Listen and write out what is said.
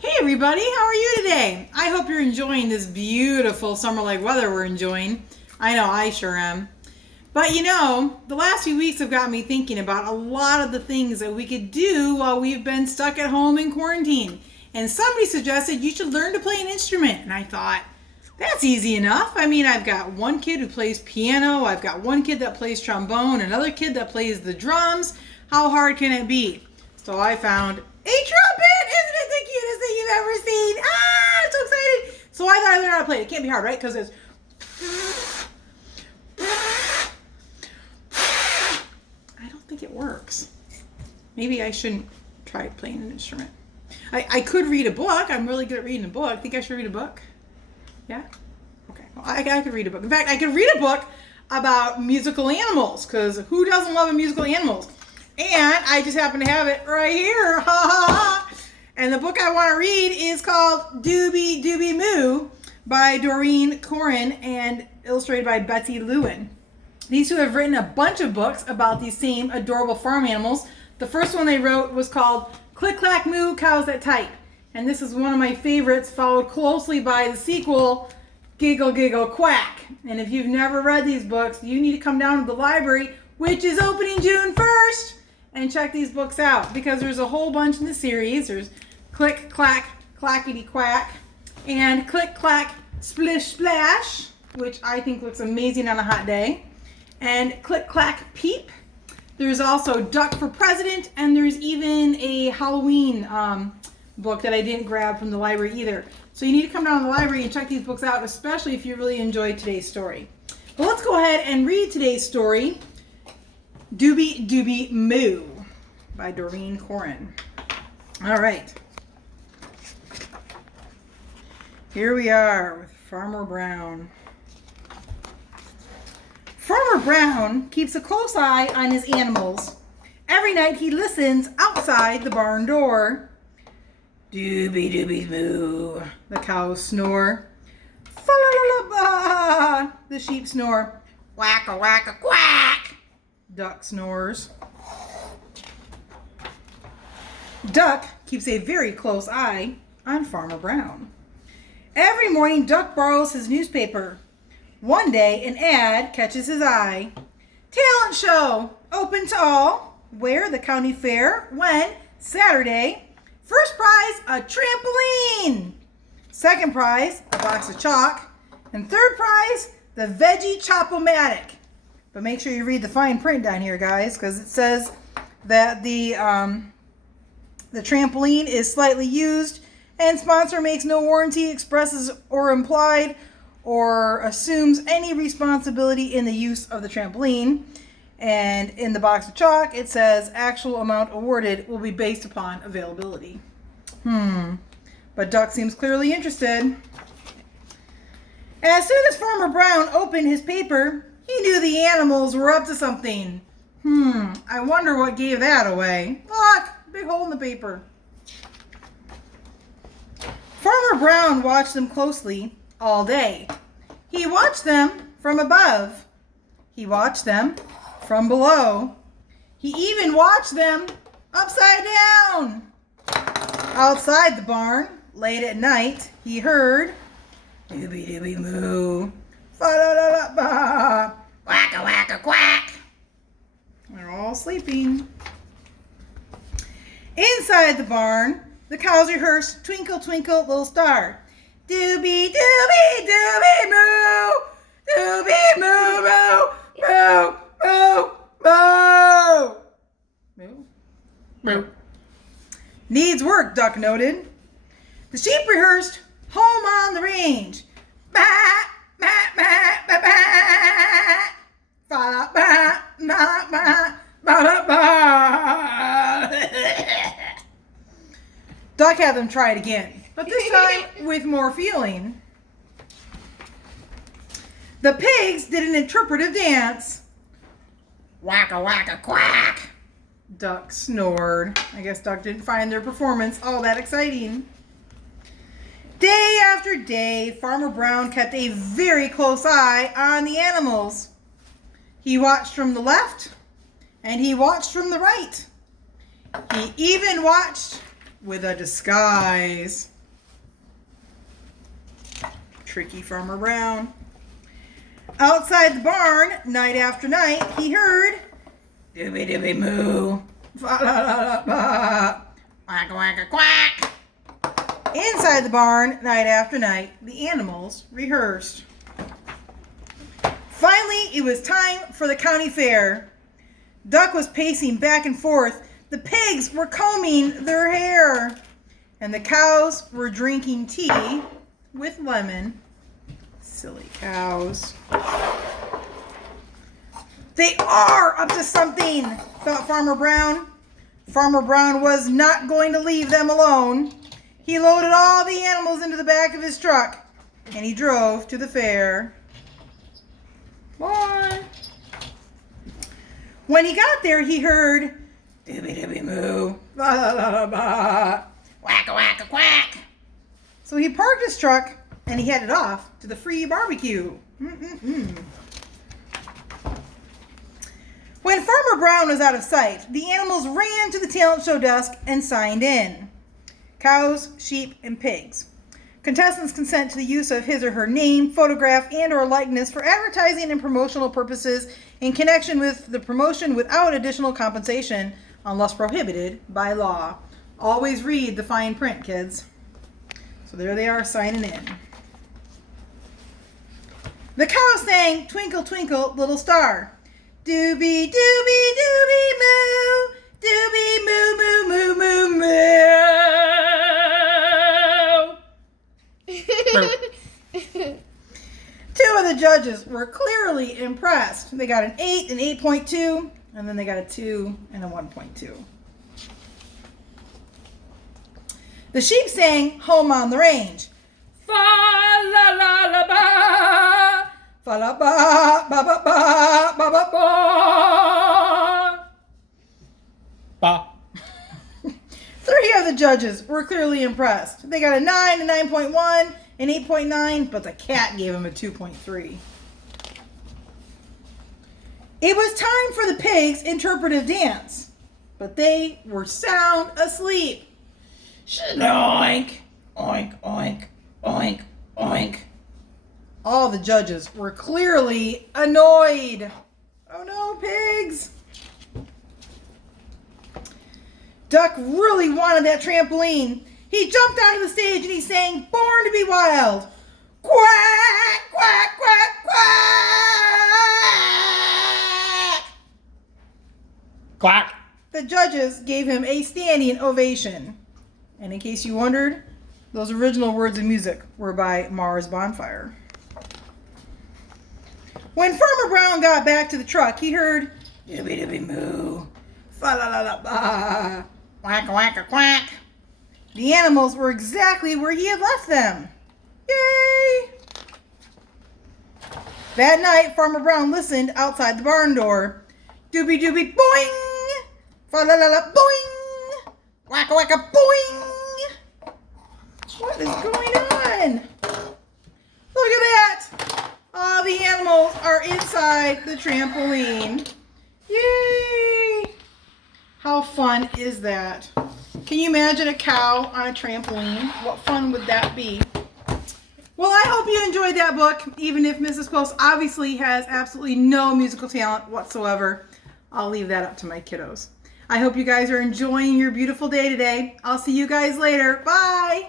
Hey everybody, how are you today? I hope you're enjoying this beautiful summer-like weather we're enjoying. I know I sure am. But you know, the last few weeks have got me thinking about a lot of the things that we could do while we've been stuck at home in quarantine. And somebody suggested you should learn to play an instrument. And I thought, that's easy enough. I mean, I've got one kid who plays piano, I've got one kid that plays trombone, another kid that plays the drums. How hard can it be? So I found a trumpet! Isn't it the cutest thing you've ever seen? Ah, I'm so excited! So I thought I'd learn how to play it. It can't be hard, right? Because it's... I don't think it works. Maybe I shouldn't try playing an instrument. I could read a book. I'm really good at reading a book. Think I should read a book? Yeah? Okay. Well, I could read a book. In fact, I could read a book about musical animals, because who doesn't love a musical animals? And I just happen to have it right here. Ha ha ha. And the book I want to read is called Dooby Dooby Moo by Doreen, Cronin, and illustrated by Betsy Lewin. These two have written a bunch of books about these same adorable farm animals. The first one they wrote was called Click Clack Moo, Cows That Type. And this is one of my favorites, followed closely by the sequel, Giggle Giggle Quack. And if you've never read these books, you need to come down to the library, which is opening June 1st, and check these books out, because there's a whole bunch in the series. There's Click Clack Clackety Quack and Click Clack Splish Splash, which I think looks amazing on a hot day, and Click Clack Peep. There's also Duck for President, and there's even a Halloween book that I didn't grab from the library either. So you need to come down to the library and check these books out, especially if you really enjoyed today's story. But let's go ahead and read today's story, Dooby Dooby Moo by Doreen, Cronin. All right. Here we are with Farmer Brown. Farmer Brown keeps a close eye on his animals. Every night he listens outside the barn door. Dooby Dooby Moo, the cows snore. Fa-la-la-la-ba, the sheep snore. Whack-a whack-a quack, Duck snores. Duck keeps a very close eye on Farmer Brown. Every morning Duck borrows his newspaper. One day an ad catches his eye. Talent show open to all. Where? The county fair. When? Saturday. First prize, a trampoline. Second prize, a box of chalk. And third prize, the Veggie Chop-O-Matic. But make sure you read the fine print down here, guys, because it says that the trampoline is slightly used, and sponsor makes no warranty, expresses or implied, or assumes any responsibility in the use of the trampoline. And in the box of chalk, it says actual amount awarded will be based upon availability. But Duck seems clearly interested. As soon as Farmer Brown opened his paper, he knew the animals were up to something. I wonder what gave that away. Look, big hole in the paper. Farmer Brown watched them closely all day. He watched them from above. He watched them from below. He even watched them upside down. Outside the barn, late at night, he heard Dooby Dooby Moo, fa-da-da-da-ba, whack-a whack-a quack. They're all sleeping. Inside the barn, the cows rehearsed Twinkle Twinkle Little Star. Dooby Dooby Dooby Moo, Dooby Moo Moo, Moo Moo Moo. Moo? Moo. Needs work, Duck noted. The sheep rehearsed Home on the Range. Ba, ba, ba, ba, ba. Fa, ba, ba, ba, ba, ba. Duck had them try it again, but this time with more feeling. The pigs did an interpretive dance. Whack-a whack-a quack, Duck snored. I guess Duck didn't find their performance all that exciting. Day after day, Farmer Brown kept a very close eye on the animals. He watched from the left and he watched from the right. He even watched with a disguise. Tricky Farmer Brown. Outside the barn, night after night, he heard Dooby Dooby Moo. Wacka wacka quack. Inside the barn, night after night, the animals rehearsed. Finally, it was time for the county fair. Duck was pacing back and forth. The pigs were combing their hair. And the cows were drinking tea with lemon. Silly cows. They are up to something, thought Farmer Brown. Farmer Brown was not going to leave them alone. He loaded all the animals into the back of his truck, and he drove to the fair. Bye. When he got there, he heard Dooby Dooby Moo, la la la la la, wacka wacka quack. So he parked his truck and he headed off to the free barbecue. When Farmer Brown was out of sight, the animals ran to the talent show desk and signed in. Cows, sheep, and pigs. Contestants consent to the use of his or her name, photograph, and or likeness for advertising and promotional purposes in connection with the promotion without additional compensation unless prohibited by law. Always read the fine print, kids. So there they are signing in. The cow sang Twinkle Twinkle Little Star. Dooby Dooby Dooby Moo, Dooby Moo Moo Moo Moo Moo. Two of the judges were clearly impressed. They got an 8, an 8.2, and then they got a 2 and a 1.2. The sheep sang Home on the Range. Fa la la la ba, fa la ba ba ba ba ba ba ba. Ba. 3 of the judges were clearly impressed. They got a 9, a 9.1, an 8.9, but the cat gave him a 2.3. It was time for the pigs' interpretive dance, but they were sound asleep. Shnoink, oink, oink, oink, oink. All the judges were clearly annoyed. Oh no, pigs. Duck really wanted that trampoline. He jumped onto the stage and he sang Born to be Wild. Quack, quack, quack, quack. Quack. The judges gave him a standing ovation. And in case you wondered, those original words of music were by Mars Bonfire. When Farmer Brown got back to the truck, he heard Dooby Dooby Moo, fa la la la ba, wacka wacka quack. The animals were exactly where he had left them. Yay! That night, Farmer Brown listened outside the barn door. Dooby Dooby boing, fa la la la boing, wacka wacka boing. What is going on? Look at that! All the animals are inside the trampoline. Yay! How fun is that? Can you imagine a cow on a trampoline? What fun would that be? Well, I hope you enjoyed that book, even if Mrs. Post obviously has absolutely no musical talent whatsoever. I'll leave that up to my kiddos. I hope you guys are enjoying your beautiful day today. I'll see you guys later. Bye!